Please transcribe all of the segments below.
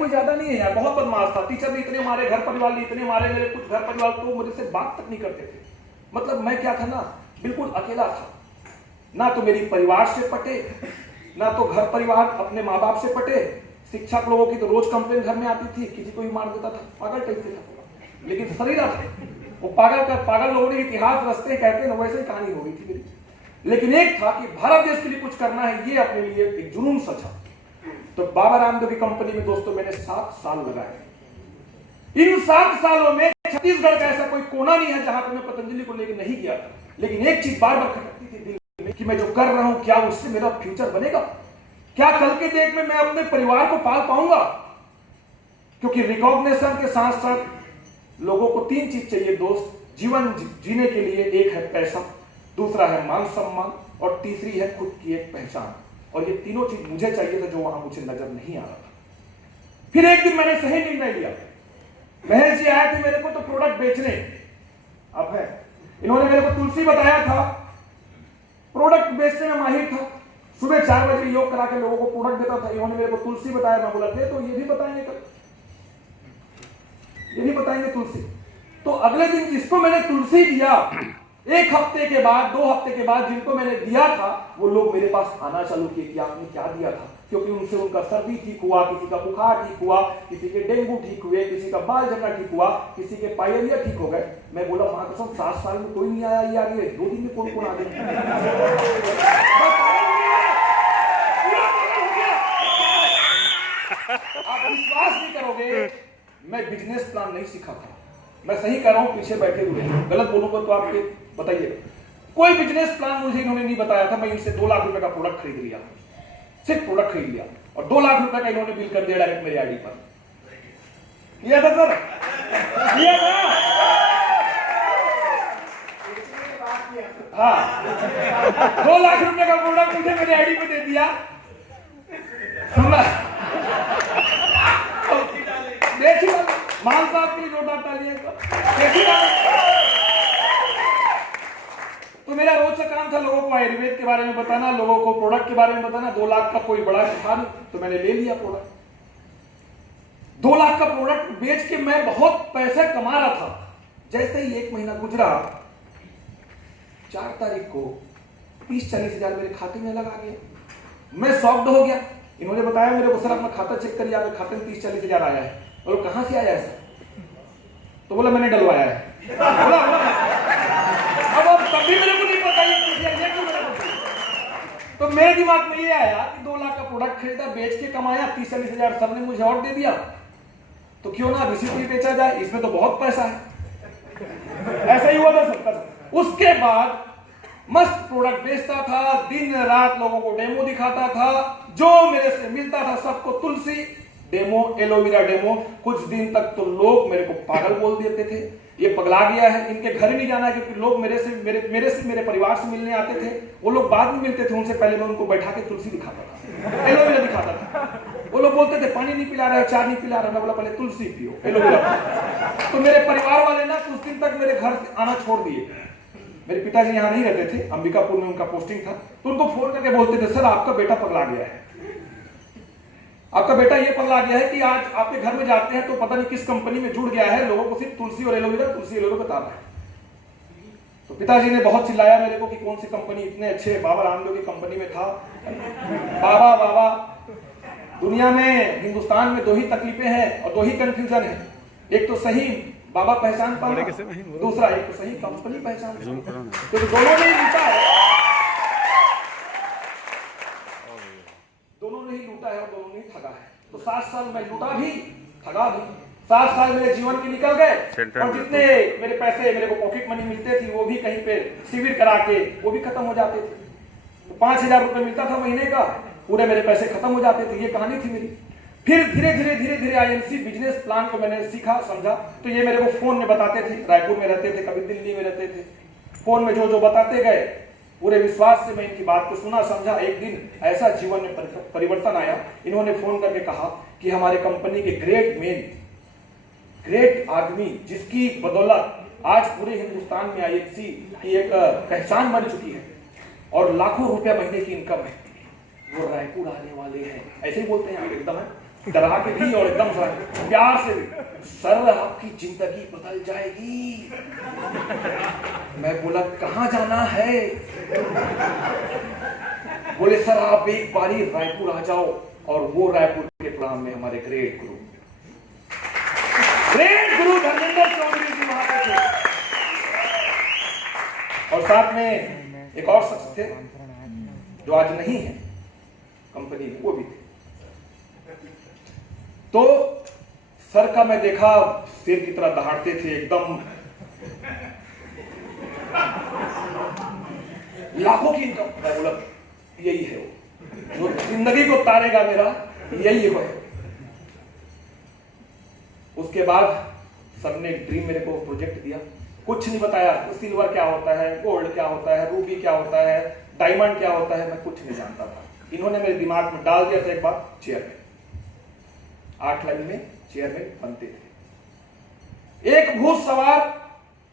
कोई ज्यादा नहीं है यार, बहुत बदमाश था। टीचर ने इतने मारे, घर परिवार ने इतने मारे, मेरे कुछ घर परिवार तो मुझे से बात तक नहीं करते थे। मतलब मैं क्या था ना, बिल्कुल अकेला था। ना तो मेरी परिवार से पटे, ना तो घर परिवार अपने माँ बाप से पटे। शिक्षक लोगों की तो रोज कंप्लेन घर में आती थी, किसी को भी मार देता था, पागल टाइप से था। लेकिन शरीर था वो पागल लोगों ने इतिहास रचते कहते हैं, वैसे ही कहानी हो गई थी मेरी। लेकिन एक था कि भारत देश के लिए कुछ करना है, ये अपने लिए एक जुनून सा था। तो बाबा रामदेव की कंपनी में दोस्तों मैंने 7 साल लगाए। इन 7 सालों में छत्तीसगढ़ का ऐसा कोई कोना नहीं है जहां पर मैं पतंजलि को लेकर नहीं गया था। लेकिन एक चीज बार बार खटकती थी दिल में कि मैं जो कर रहा हूं, क्या उससे मेरा फ्यूचर बनेगा? क्या कल के डेट में मैं अपने परिवार को पाल पाऊंगा? क्योंकि रिकॉग्निशन के साथ साथ लोगों को 3 चीज चाहिए दोस्त जीवन जीने के लिए। एक है पैसा, दूसरा है मान सम्मान, और तीसरी है खुद की एक पहचान। और ये तीनों चीज मुझे चाहिए था, जो वहां मुझे नजर नहीं आ रहा था। फिर एक दिन मैंने सही निर्णय लिया। महेश जी आए थे मेरे को तो प्रोडक्ट बेचने। अब है, इन्होंने मेरे को तुलसी बताया था, प्रोडक्ट बेचने में माहिर था। सुबह 4 बजे योग करा के लोगों को प्रोडक्ट देता था। इन्होंने मेरे को तुलसी बताया। मैं बोला दे तो ये भी बताएंगे, कल ये भी बताएंगे तुलसी। तो अगले दिन जिसको मैंने तुलसी दिया, 1 हफ्ते के बाद, 2 हफ्ते के बाद जिनको मैंने दिया था, वो लोग मेरे पास आना चालू किए कि आपने क्या दिया था। क्योंकि उनसे उनका सर्दी ठीक हुआ, किसी का बुखार ठीक हुआ, किसी के डेंगू ठीक हुए, किसी का बाल झड़ना ठीक हुआ, किसी के पायरिया ठीक हो गए। मैं बोला मां कसम 7 साल में कोई नहीं आया, ये आ गए 2 दिन में कौन आ गए। आप विश्वास नहीं करोगे, मैं बिजनेस प्लान नहीं सीखा था। मैं सही कर रहा हूं, पीछे बैठे हुए हैं, गलत बोलूंगा तो आपके बताइएगा। कोई बिजनेस प्लान मुझे इन्होंने नहीं बताया था। मैं इनसे 2 लाख रुपए का प्रोडक्ट खरीद लिया, सिर्फ प्रोडक्ट खरीद लिया, और 2 लाख रुपए का इन्होंने बिल कर दिया डायरेक्ट मेरी आईडी पर। किया था सर, किया था। हाँ, 2 लाख रुपए का प्रोडक्ट मुझे मेरी आईडी पे दे दिया। देखिए मान साहब के लिए जोरदार तालियां। तो मेरा रोज का काम था लोगों को आयुर्वेद के बारे में बताना, लोगों को प्रोडक्ट के बारे में बताना। 2 लाख का कोई बड़ा था नहीं, तो मैंने ले लिया प्रोडक्ट। 2 लाख का प्रोडक्ट बेच के मैं बहुत पैसे कमा रहा था। जैसे ही 1 महीना गुजरा, 4 तारीख को 30-40 हजार मेरे खाते में लगा गया। मैं शॉक्ड हो गया। इन्होंने बताया मेरे को, सर अपना खाता चेक करिए, आपके खाते में 30-40 हजार आया है। बोलो कहां से आया है सर? तो बोला मैंने डलवाया है। बोला अब कभी मेरे को नहीं पता ये क्यों मेरे को। तो मेरे दिमाग में ये आया कि 2 लाख का प्रोडक्ट खरीदा, बेच के कमाया, 30-40 हजार सर ने मुझे और दे दिया, तो क्यों ना रिसिप्ट भी बेचा जाए, इसमें तो बहुत पैसा है। ऐसा ही हुआ था सबका। उसके बाद मस्त प्रोडक्ट बेचता था, दिन रात लोगों को डेमो दिखाता था, जो मेरे से मिलता था सबको तुलसी डेमो, एलोवेरा डेमो। कुछ दिन तक तो लोग मेरे को पागल बोल देते थे, ये पगला गया है, इनके घर नहीं जाना है। क्योंकि लोग मेरे से मेरे परिवार से मिलने आते थे। वो लोग बाद में मिलते थे, उनसे पहले मैं उनको बैठा के तुलसी दिखाता था, एलोवेरा दिखाता था। वो लोग बोलते थे पानी नहीं पिला रहे हो, चाय नहीं पिला रहे हो। मैं बोला पहले तुलसी पियो, एलोवेरा। तो मेरे परिवार वाले ना कुछ दिन तक मेरे घर आना छोड़ दिए। मेरे पिताजी यहाँ नहीं रहते थे, अंबिकापुर में उनका पोस्टिंग था। तो उनको फोन करके बोलते थे सर आपका बेटा पगला गया है, आपका बेटा ये पगला गया है कि आज आपके घर में जाते हैं तो पता नहीं किस कंपनी में जुड़ गया है, लोगों को सिर्फ तुलसी और एलोवेरा, तुलसी एलोवेरा बता रहा है। तो पिताजी ने बहुत चिल्लाया मेरे को कि कौन सी कंपनी, इतने अच्छे बाबा रामदेव की कंपनी में था। बाबा दुनिया में, हिंदुस्तान में 2 ही तकलीफें हैं और 2 ही कंफ्यूजन है। एक तो सही बाबा पहचान पाना, दूसरा एक तो सही कंपनी पहचान पाना। तो दोनों ने ही लूटा है, दोनों ने ही लूटा है और दोनों ने ही ठगा है। तो 7 साल मैं लूटा भी, ठगा भी। 7 साल मेरे जीवन के निकल गए, और जितने मेरे पैसे मेरे को पॉकेट मनी मिलते थी वो भी कहीं पे शिविर करा के वो भी खत्म हो जाते थे। तो 5,000 रुपए मिलता था महीने का, पूरे मेरे पैसे खत्म हो जाते थे। ये कहानी थी मेरी। फिर धीरे धीरे आईएनसी बिजनेस प्लान को मैंने सीखा, समझा। तो ये मेरे को फोन में बताते थे, रायपुर में रहते थे, कभी दिल्ली में रहते थे। फोन में जो बताते गए, पूरे विश्वास से मैं इनकी बात को सुना, समझा। एक दिन ऐसा जीवन में परिवर्तन आया। इन्होंने फोन करके कहा कि हमारे कंपनी के ग्रेट आदमी, जिसकी बदौलत आज पूरे हिंदुस्तान में आईएनसी की एक पहचान बन चुकी है और लाखों रुपया महीने की इनकम है, वो रायपुर आने वाले हैं। ऐसे ही बोलते हैं एकदम है, डरा के भी और एकदम प्यार से भी, सर आपकी जिंदगी बदल जाएगी। मैं बोला कहाँ जाना है? बोले सर आप एक बारी रायपुर आ जाओ, और वो रायपुर के प्रोग्राम में हमारे ग्रेट गुरु धर्मेंद्र चौधरी जी वहां पे थे, और साथ में एक और शख्स थे जो आज नहीं है कंपनी में, वो भी थे। तो सर का मैं देखा शेर की तरह दहाड़ते थे, एकदम लाखों की इनकम। मैं बोला यही है वो जो जिंदगी को तारेगा मेरा, यही है। उसके बाद सर ने एक ड्रीम मेरे को प्रोजेक्ट दिया, कुछ नहीं बताया, सिल्वर क्या होता है, गोल्ड क्या होता है, रूबी क्या होता है, डायमंड क्या होता है, मैं कुछ नहीं जानता था। इन्होंने मेरे दिमाग में डाल दिया था एक बार, चेयरमैन। 8 लाइन में चेयरमैन बनते थे। एक भूत सवार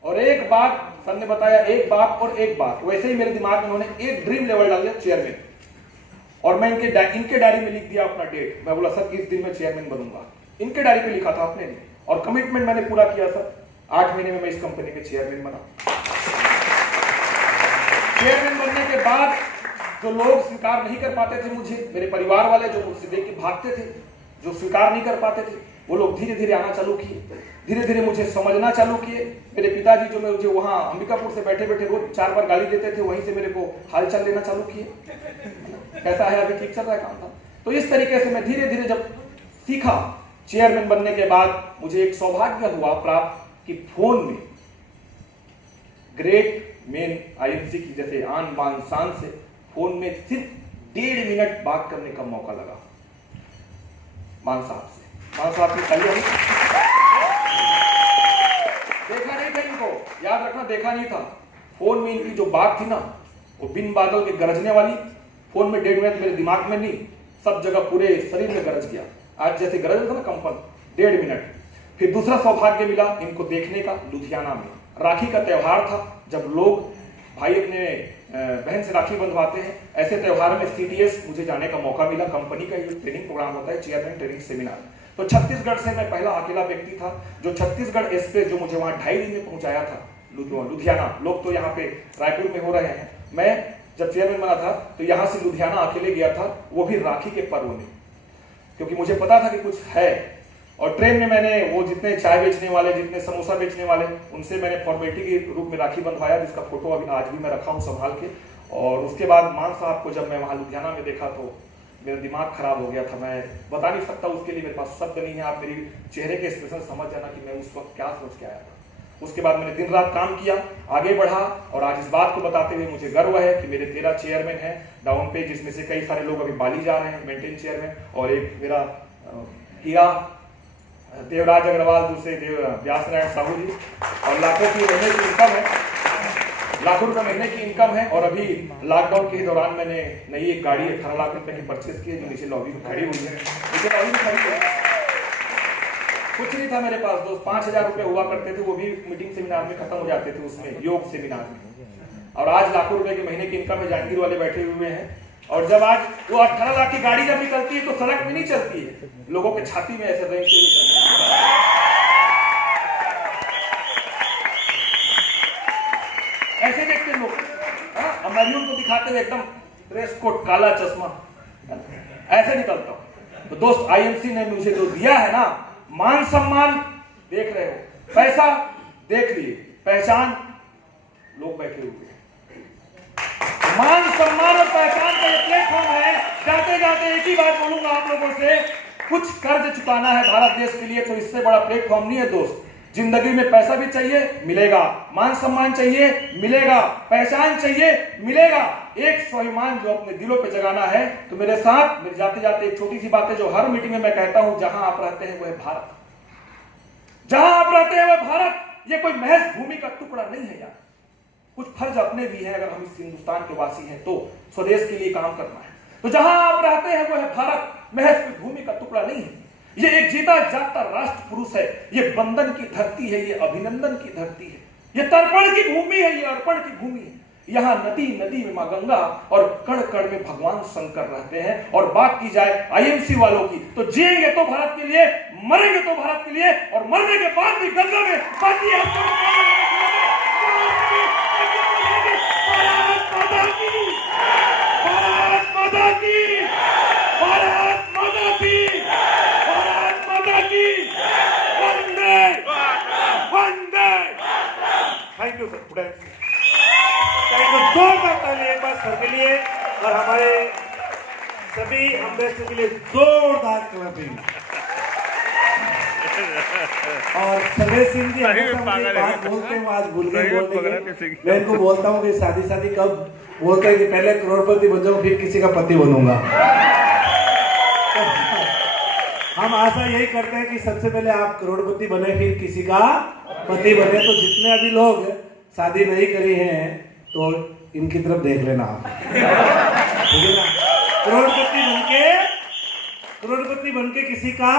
और एक बात, सर ने बताया एक बात और एक बात, वैसे ही मेरे दिमाग में उन्होंने एक ड्रीम लेवल डाल दिया, चेयरमैन। और मैं इनके डायरी में लिख दिया अपना डेट। मैं बोला सर इस दिन में चेयरमैन बनूंगा। इनके डायरी पे लिखा था अपने ने, और कमिटमेंट मैंने पूरा किया सर। 8 महीने में मैं इस कंपनी के चेयरमैन बना। चेयरमैन बनने के बाद जो लोग स्वीकार नहीं कर पाते थे मुझे, मेरे परिवार वाले जो मुझसे देख के भागते थे, जो स्वीकार नहीं कर पाते थे, वो लोग धीरे धीरे आना चालू किए, धीरे धीरे मुझे समझना चालू किए। मेरे पिताजी जो मुझे वहां अंबिकापुर से बैठे बैठे रोज 4 बार गाली देते थे, वहीं से मेरे को हालचाल लेना चालू किए, कैसा है, अभी ठीक चल रहा है काम था। तो इस तरीके से मैं धीरे धीरे जब सीखा, चेयरमैन बनने के बाद मुझे एक सौभाग्य हुआ प्राप्त कि फोन में ग्रेट मेन आईएमसी की जैसे आन बान शान से फोन में सिर्फ 1.5 मिनट बात करने का मौका लगा मान साहब से। मान साहब की कल देखा नहीं था इनको, याद रखना, देखा नहीं था। फोन में इनकी जो बात थी ना, वो बिन बादल के गरजने वाली, फोन में 1.5 मिनट मेरे दिमाग में नहीं, सब जगह पूरे शरीर में गरज गया। आज जैसे गरज था ना कंपन, 1.5 मिनट। फिर दूसरा सौभाग्य मिला इनको देखने का, लुधियाना में राखी का त्योहार था, जब लोग भाई अपने बहन से राखी बंधवाते हैं। ऐसे त्योहार में सीटीएस मुझे जाने का मौका मिला। कंपनी का ये ट्रेनिंग प्रोग्राम होता है, चेयरमैन ट्रेनिंग सेमिनार। तो छत्तीसगढ़ से मैं पहला अकेला व्यक्ति था जो छत्तीसगढ़ एक्सप्रेस जो मुझे वहां 2.5 दिन में पहुंचाया था लुधियाना। लोग तो यहाँ पे रायपुर में हो रहे हैं, मैं जब चेयरमैन बना था तो यहाँ से लुधियाना अकेले गया था, वो भी राखी के पर्व में, क्योंकि मुझे पता था कि कुछ है। और ट्रेन में मैंने वो जितने चाय बेचने वाले, जितने समोसा बेचने वाले, उनसे मैंने फॉर्मेलिटी के रूप में राखी बंधवाया, जिसका फोटो अभी आज भी मैं रखा हूँ संभाल के। और उसके बाद मान साहब को जब मैं वहां लुधियाना में देखा तो मेरा दिमाग खराब हो गया था। मैं बता नहीं सकता, उसके लिए मेरे पास शब्द नहीं है। आप मेरी चेहरे के एक्सप्रेशन समझ जाना कि मैं उस वक्त क्या सोच के आया था। उसके बाद मैंने दिन रात काम किया, आगे बढ़ा, और आज इस बात को बताते हुए मुझे गर्व है कि मेरे 13 चेयरमैन हैं डाउन पे, जिसमें से कई सारे लोग अभी बाली जा रहे हैं मेंटेन चेयरमैन, और एक मेरा हीरा देवराज अग्रवाल, दूसरे व्यास नारायण साहू जी, और लाखों की महीने की इनकम है, लाखों रुपए महीने की इनकम है। और अभी लॉकडाउन के दौरान मैंने नई एक गाड़ी 18 लाख रुपए की परचेज की है, जो नीचे लॉबी में खड़ी हुई है। नीचे लॉबी में खड़ी है, कुछ नहीं था मेरे पास दोस्त, 5,000 रुपए हुआ करते थे, वो भी मीटिंग सेमिनार में खत्म हो जाते थे, उसमें योग सेमिनार में। और आज लाखों रुपए की महीने की इनकम में जहांगीर वाले बैठे हुए हैं। और जब आज वो 18 लाख की गाड़ी जब निकलती है तो सड़क में नहीं चलती है, लोगों के छाती में ऐसे रैंक से चलती है। ऐसे देखते लोग, अब मैं भी उनको दिखाते हुए एकदम ड्रेस कोट, काला चश्मा, ऐसे निकलता हूं। तो दोस्त, आईएमसी ने मुझे जो दिया है ना, मान सम्मान देख रहे हो, पैसा देख लिए, पहचान लोग बैठे हुए हैं। मान सम्मान और पहचान का ये प्लेटफॉर्म है। जाते जाते एक ही बात बोलूंगा आप लोगों से, कुछ कर्ज चुकाना है भारत देश के लिए तो इससे बड़ा प्लेटफॉर्म नहीं है दोस्त। जिंदगी में पैसा भी चाहिए, मिलेगा, मान सम्मान चाहिए, मिलेगा, पहचान चाहिए, मिलेगा। एक स्वाभिमान जो अपने दिलों पे जगाना है, तो मेरे साथ मेरे जाते जाते एक छोटी सी बात है जो हर मीटिंग में मैं कहता हूं, जहां आप रहते हैं वो है भारत। जहां आप रहते हैं वो भारत, ये कोई महज भूमि का टुकड़ा नहीं है यार। कुछ फर्ज अपने भी हैं, अगर हम इस हिंदुस्तान के वासी हैं तो स्वदेश के लिए काम करना है। तो जहां आप रहते हैं वो है भारत, महज कोई भूमि का टुकड़ा नहीं है। ये एक जीता जागता राष्ट्र पुरुष है, ये बंधन की धरती है, ये अभिनंदन की धरती है, ये तर्पण की भूमि है, ये अर्पण की भूमि है। यहाँ नदी नदी में माँ गंगा और कण कण में भगवान शंकर रहते हैं। और बात की जाए आईएमसी वालों की, तो जिएंगे तो भारत के लिए, मरेंगे तो भारत के लिए, और मरने के बाद भी गंगा में बाकी भारत माता की, भारत माता की, भारत माता की, भारत माता की, वंदे वंदे। Thank you sir, thank you. जोरदार ताली एक बार सर के लिए और हमारे सभी अम्बेसडर के लिए जोरदार क्लैपिंग। और सर्वेश सिंह जी बात बोलते हैं, आज भूल गए बोलने की। मैं इनको बोलता हूँ कि शादी कब बोलते हैं कि पहले करोड़पति बन जाऊँ फिर किसी का पति बनूंगा। तो हम आशा यही करते हैं कि सबसे पहले आप करोड़पति बने फिर किसी का पति बने। तो जितने अभी लोग शादी नहीं करी हैं तो इनकी तरफ देख लेना आप, ठीक है ना। करोड़पति बनके किसी का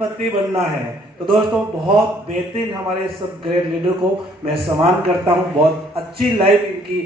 पति बनना है। तो दोस्तों बहुत बेहतरीन हमारे सब ग्रेट लीडर को मैं सम्मान करता हूं, बहुत अच्छी लाइफ इनकी